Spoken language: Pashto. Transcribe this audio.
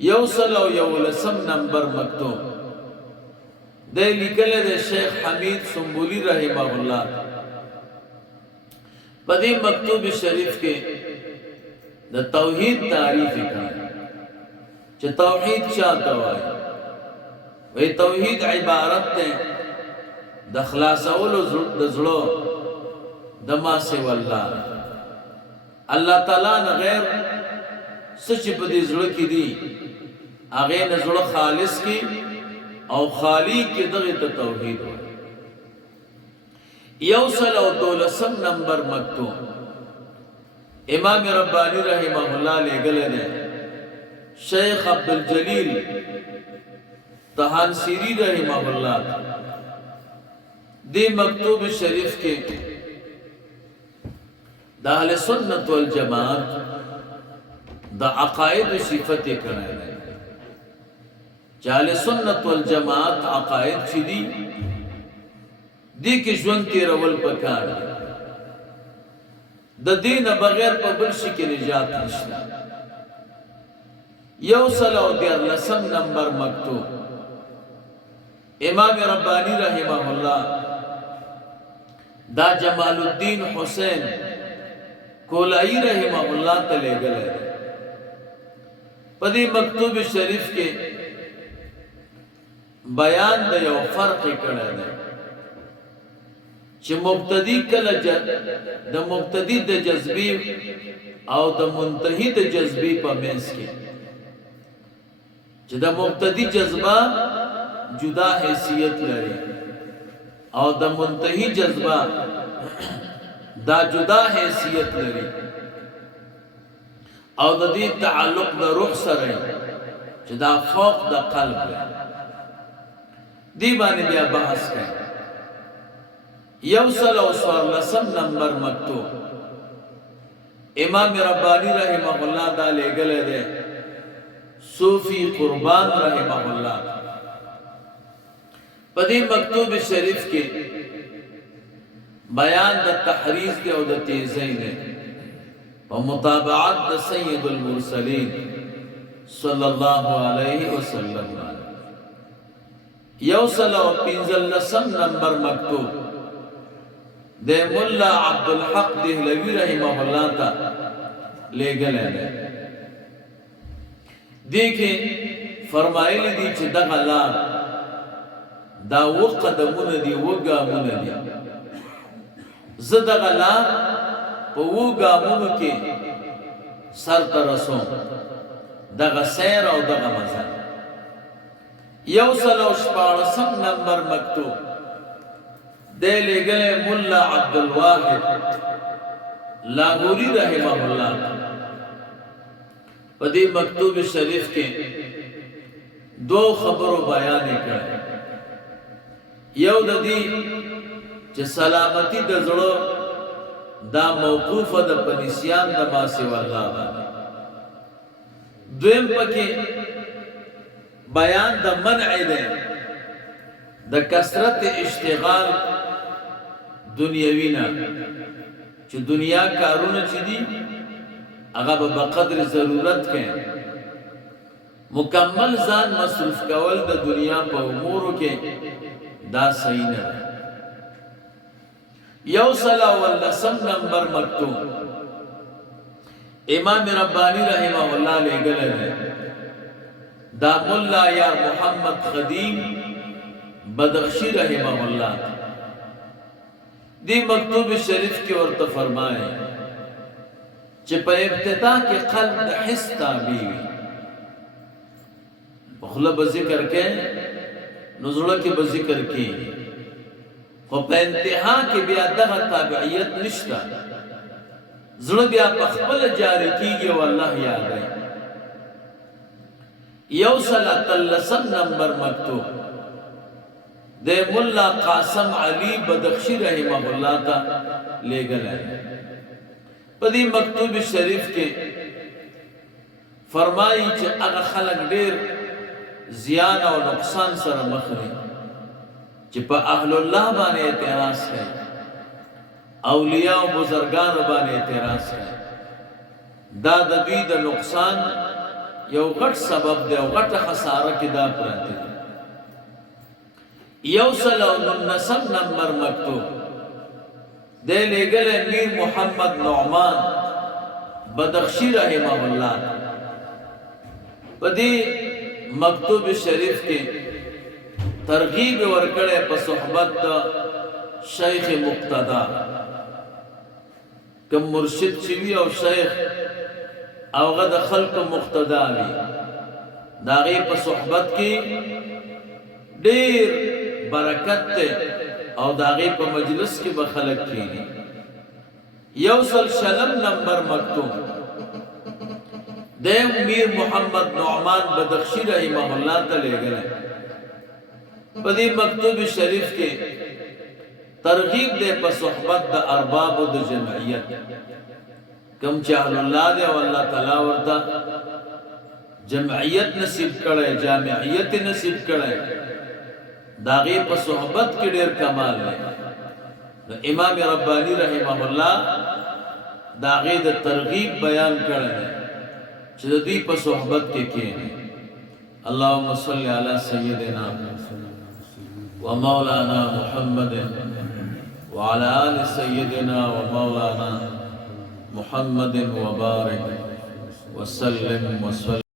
یوصل او یولسم نمبر مکتوب دے لکل دے شیخ حمید سنبولی رحمہ اللہ پدی مکتوب شریف کے دا توحید تعریف کریں چہ توحید چاہتا ہوئی وی توحید عبارت تے دا خلاص اولو دزلو دما سے واللہ اللہ تعالیٰ نے غیر سچ پدی زلو کی دی آغین زلو خالص کی او خالی کی دغیت توحید ہوئی یوصل او دولسم نمبر مکتوب امام ربانی رحمہ اللہ لے گلے دے شیخ عبدالجلیل تحانسیری رحمہ اللہ دی مکتوب شریف کے دا اہل سنت والجماعت دا عقائد صفت کرنے دے اہل سنت والجماعت عقائد چی دی کی جون تیرول پکار دی دا دین بغیر پا بلشی کی نجات نشتا یوصل او دیر لسم نمبر مکتوب امام ربانی رحمہ اللہ دا جمال الدین حسین کولائی رحمہ اللہ تلے گلے پدی مکتوب شریف کے بیان دا یو فرق کڑے دے چھ مبتدی کل دا مبتدی دا جذبی او دا منتہی دا جذبی پا مینس کے چھ دا مبتدی جذبہ جدا حیثیت لري او دا منتہی جذبہ دا جدا حیثیت لري او دا دی تعلق دا روح سرے چھ دا فوق دا قلب لے دی بانی بیا بحث کریں یوصل او سوار لسم نمبر مکتوب امام ربانی رحمہ اللہ دا لے گلے دے صوفی قربان رحمہ اللہ پدی مکتوب شریف کے بیان دا تحریز دے او دا تیزین دے و مطابعات دا سید المرسلین صلی اللہ علیہ وسلم یوصل او پینزل لسم نمبر مکتوب دے ملا عبدالحق دہلوی رحمہ اللہ تا لے گلے دے دیکھیں فرمائلی دی چھ دغا لار دا وقدمون دی وگامون دی زدغا لار پا وگامون کی سر ترسون دغا سیر او دغا مزن یوصل او شپارسم نمبر مکتوب دے لے گلے ملا عبدالواحد لاہوری رحمہ اللہ پدی مکتوب شریف کے دو خبر و بیانے کرے یو دا دی چھ سلامتی دا زڑو دا موقوف دا پنیسیان دا ماسی واللہ بانے دویم پکی بیان دا منع دے دا کثرت اشتغال دنیاوینا چھ دنیا کارونا چھ دی اگا بقدر ضرورت کے مکمل زان مصرف کول دا دنیا پا امورو کے دا سینہ یوصل واللسم نمبر مکتوب امام ربانی رحمہ اللہ لے گلے ہے دا ملا یا محمد خدیم بدخشی رحمہ اللہ دی مکتوب شریف کی ورطہ فرمائے چھ پا ابتداء کے قلب دا حس تابیوی بخلا بذکر کے نزلہ کی بذکر کی خو پا انتہا کی بیا دغا تابعیت نشتا زلہ بیا پخبل جاری کی گی واللہ یاد ہے یوصل تلسم نمبر مکتوب دے ملا قاسم علی بدخشی رحمہ اللہ تا لے گلے پدی مکتوب شریف کے فرمائی چھ اگا خلق دیر زیان و نقصان سر مخری چھ پا اہل اللہ بانے اعتراض ہے اولیاء و بزرگان بانے اعتراض ہے دا دوی دا نقصان یو غټ سبب دی او غټه خساره کې دا پراته دی. یو سل او نسم نمبر مکتوب دے لګل امیر محمد نعمان بدخشی رحمه الله پدې مکتوب شریف کې ترغیب ورکړې په صحبت شیخ مقتدا کوم مرشد چې وی او شیخ اوغه د خلق مقتدا وی داغه په صحبت کې ډیر برکت ته او داغه په مجلس کې به خلق کینی. یوصل شلم نمبر مکتوب د امیر محمد نعمان بدخشی رحمه الله تعالی لګل په دې مکتوب شریف کې ترغیب دے په صحبت د ارباب د جمعیت کم چې الله دې او الله تعالی ورته جمعیت نصیب کړي جامعیت نصیب کړي داغه په صحبت کې ډېر کمال دی. د امام ربانی رحمه الله داغه د ترغیب بیان کړي چې د دې په صحبت کې کېنه. اللهم صل علی سیدنا ومولانا محمد وعلى آل سيدنا ومولانا محمد وبارك وسلم وسلم